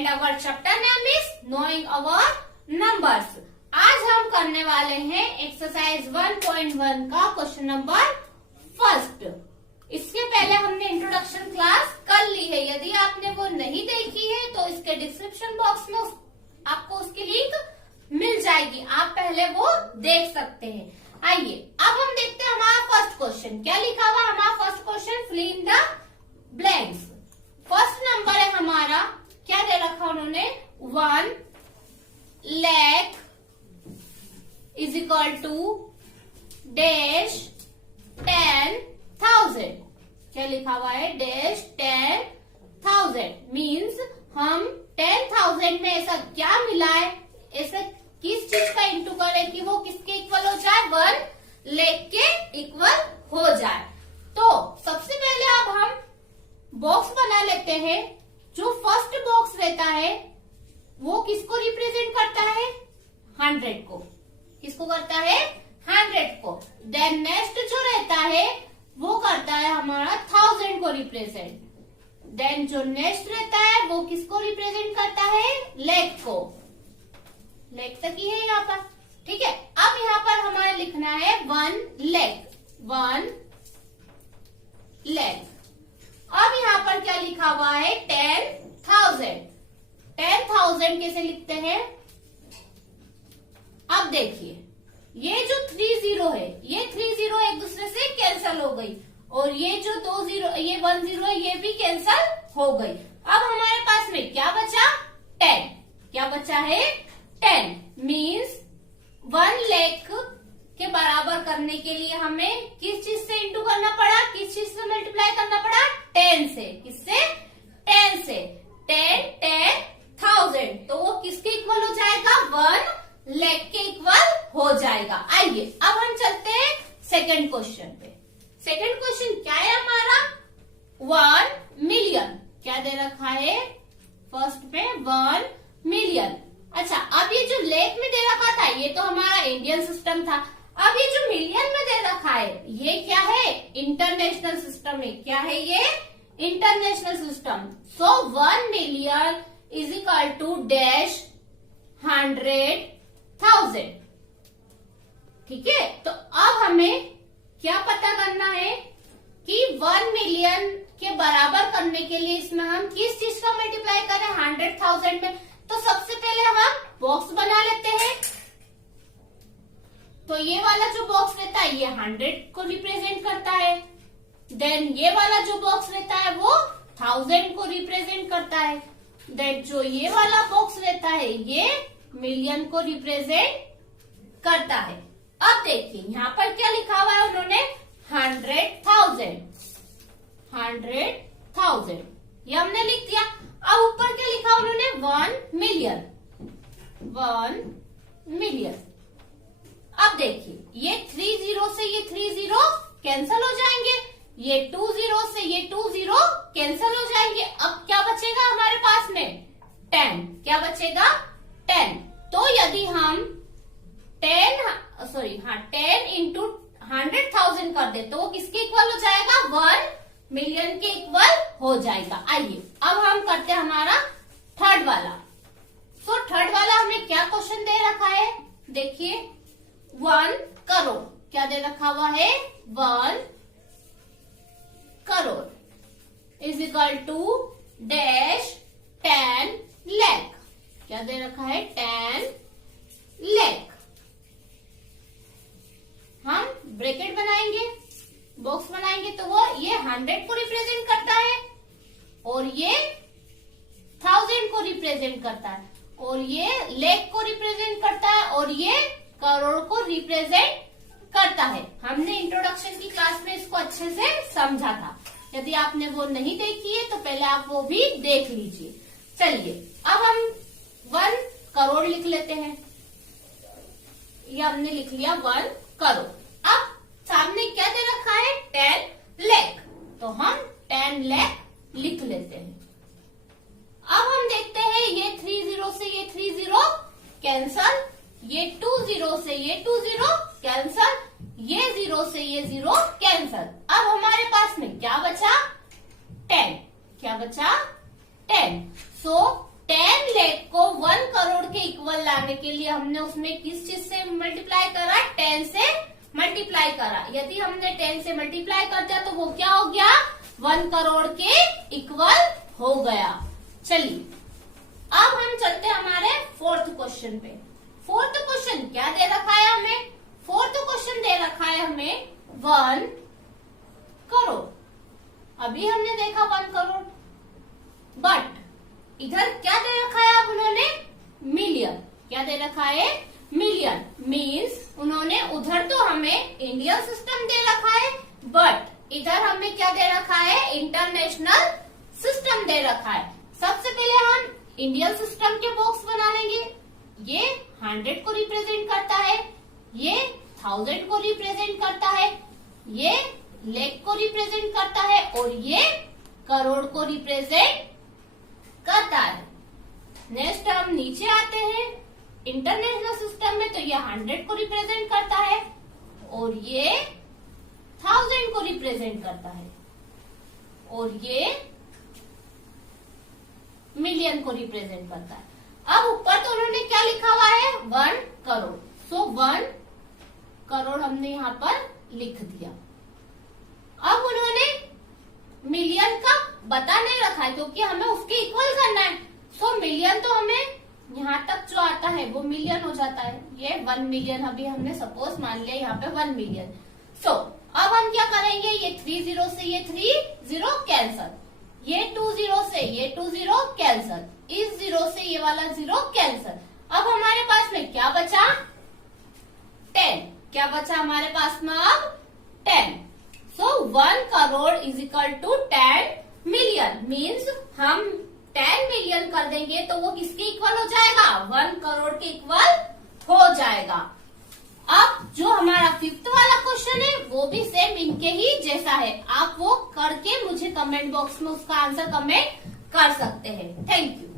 And our chapter name is knowing our numbers. आज हम करने वाले हैं एक्सरसाइज 1.1 का क्वेश्चन नंबर फर्स्ट। इसके पहले हमने इंट्रोडक्शन क्लास कर ली है। यदि आपने वो नहीं देखी है तो इसके डिस्क्रिप्शन बॉक्स में आपको उसकी लिंक मिल जाएगी, आप पहले वो देख सकते हैं। आइए अब हम देखते हैं हमारा फर्स्ट क्वेश्चन क्या लिखा हुआ। हमारा first question fill in the blanks. First number है हमारा, क्या दे रखा उन्होंने, 1 lakh is equal to dash 10,000। क्या लिखा हुआ है, डैश 10,000 मीन्स हम 10,000 में ऐसा क्या मिला है, ऐसा किस चीज का इंटू करें कि वो किसके इक्वल हो जाए, 1 लाख के इक्वल हो जाए। तो सबसे पहले अब हम बॉक्स बना लेते हैं। जो फर्स्ट बॉक्स रहता है वो किसको रिप्रेजेंट करता है, 100 को। किसको करता है, 100 को। देन नेक्स्ट जो रहता है वो करता है हमारा 1000 को रिप्रेजेंट। देन जो नेक्स्ट रहता है वो किसको रिप्रेजेंट करता है, लाख को। लाख तक ही है यहाँ पर, ठीक है। अब यहाँ पर हमारा लिखना है 1 लाख, 1 लाख। अब यहाँ पर क्या लिखा हुआ है, 10,000। 10,000 कैसे लिखते हैं, अब देखिए ये जो 30 है, ये 30 एक दूसरे से कैंसल हो गई, और ये जो 20 ये 10 है ये भी कैंसल हो गई। अब हमारे पास में क्या बचा, 10। क्या बचा है, 10 मीन्स 1 लाख के बराबर करने के लिए हमें किस चीज से इंटू करना पड़ा, किस चीज से मल्टीप्लाई करना पड़ा, 10 से। किससे, 10 से। 10,000 तो वो किसके इक्वल हो जाएगा, 1 लाख के इक्वल हो जाएगा। आइए अब हम चलते हैं सेकंड क्वेश्चन पे। सेकंड क्वेश्चन क्या है हमारा, 1 मिलियन। क्या दे रखा है, फर्स्ट पे 1 मिलियन। अच्छा, अब ये जो लेख में दे रखा था ये तो हमारा इंडियन सिस्टम था। अब ये जो मिलियन में दे रखा है ये क्या है, इंटरनेशनल सिस्टम है। क्या है ये, international system. So 1 million is equal to dash 100,000। ठीक है, तो अब हमें क्या पता करना है कि 1 मिलियन के बराबर करने के लिए इसमें हम किस चीज का मल्टीप्लाई करें, 100,000 में। तो सबसे पहले हम बॉक्स बना लेते हैं। तो ये वाला जो बॉक्स रहता है ये 100 को रिप्रेजेंट करता है। देन ये वाला जो बॉक्स रहता है वो 1000 को रिप्रेजेंट करता है। देन जो ये वाला बॉक्स रहता है ये मिलियन को रिप्रेजेंट करता है। अब देखिए यहाँ पर क्या लिखा हुआ है उन्होंने, 100,000। 100,000 ये हमने लिख दिया। अब ऊपर क्या लिखा उन्होंने, 1 मिलियन। 1 मिलियन। अब देखिए ये 30 से ये 30 कैंसल हो जाएंगे, ये 20 से ये 20 कैंसल हो जाएंगे। अब क्या बचेगा हमारे पास में, 10। क्या बचेगा, 10। तो यदि हम 10 इंटू 100,000 कर दे तो वो किसके इक्वल हो जाएगा, 1 मिलियन के इक्वल हो जाएगा। आइए अब हम करते हैं हमारा थर्ड वाला। सो थर्ड वाला हमें क्या क्वेश्चन दे रखा है, देखिए 1 करोड़। क्या दे रखा हुआ है, 1 crore is equal to dash 10 lakh. क्या दे रखा है, 10 लाख। हम ब्रैकेट बनाएंगे, बॉक्स बनाएंगे, तो वो ये 100 को रिप्रेजेंट करता है और ये 1000 को रिप्रेजेंट करता है, और ये लाख को रिप्रेजेंट करता है, और ये करोड़ को रिप्रेजेंट करता है। हमने इंट्रोडक्शन की क्लास में इसको अच्छे से समझा था। यदि आपने वो नहीं देखी है तो पहले आप वो भी देख लीजिए। चलिए अब हम 1 करोड़ लिख लेते हैं। ये हमने लिख लिया 1 करोड़। अब सामने क्या दे रखा है, 10 लाख, तो हम 10 लाख लिख लेते हैं। अब हम देखते हैं ये 30 से ये 30 कैंसल, ये 20 से ये 20 कैंसल, ये 0 से ये 0 कैंसल। अब हमारे पास में क्या बचा, 10। क्या बचा, 10। सो 10 लाख को 1 करोड़ के इक्वल लाने के लिए हमने उसमें किस चीज से मल्टीप्लाई करा, 10 से मल्टीप्लाई करा। यदि हमने 10 से मल्टीप्लाई कर दिया तो वो क्या हो गया, 1 करोड़ के इक्वल हो गया। चलिए अब हम चलते हैं हमारे फोर्थ क्वेश्चन पे। फोर्थ क्वेश्चन क्या दे रखा है हमें, फोर्थ क्वेश्चन दे रखा है हमें 1 करोड़। अभी हमने देखा 1 करोड़, बट इधर क्या दे रखा है, अब उन्होंने मिलियन, क्या दे रखा है, मिलियन। मीन्स उन्होंने उधर तो हमें इंडियन सिस्टम दे रखा है, बट इधर हमें क्या दे रखा है, इंटरनेशनल सिस्टम दे रखा है। सबसे पहले हम इंडियन सिस्टम के बॉक्स बना लेंगे। ये 100 को रिप्रेजेंट करता है, ये 1000 को रिप्रेजेंट करता है, ये लाख को रिप्रेजेंट करता है और ये करोड़ को रिप्रेजेंट करता है। नेक्स्ट हम नीचे आते हैं इंटरनेशनल सिस्टम में, तो ये 100 को रिप्रेजेंट करता है और ये 1000 को रिप्रेजेंट करता है और ये मिलियन को रिप्रेजेंट करता है। अब ऊपर तो उन्होंने क्या लिखा हुआ है, 1 करोड़। सो 1 करोड़ हमने यहाँ पर लिख दिया। अब उन्होंने मिलियन का बता नहीं रखा है क्योंकि हमें उसके इक्वल करना है। सो मिलियन तो हमें यहाँ तक जो आता है वो मिलियन हो जाता है। ये 1 मिलियन अभी हमने सपोज मान लिया यहाँ पे 1 मिलियन। सो अब हम क्या करेंगे, ये 3 0 से ये 3 0 कैंसल, ये 2 0 से ये 2 0 कैंसल, इस 0 से ये वाला 0 कैंसल। अब हमारे पास में क्या बचा, 10। क्या बचा हमारे पास में अब, 10। So 1 crore is equal to 10 million. Means हम 10 मिलियन कर देंगे तो वो किसके इक्वल हो जाएगा, 1 करोड़ के इक्वल हो जाएगा। अब जो हमारा 5th वाला क्वेश्चन है वो भी सेम इनके ही जैसा है। आप वो करके मुझे कमेंट बॉक्स में उसका आंसर कमेंट कर सकते हैं। Thank you.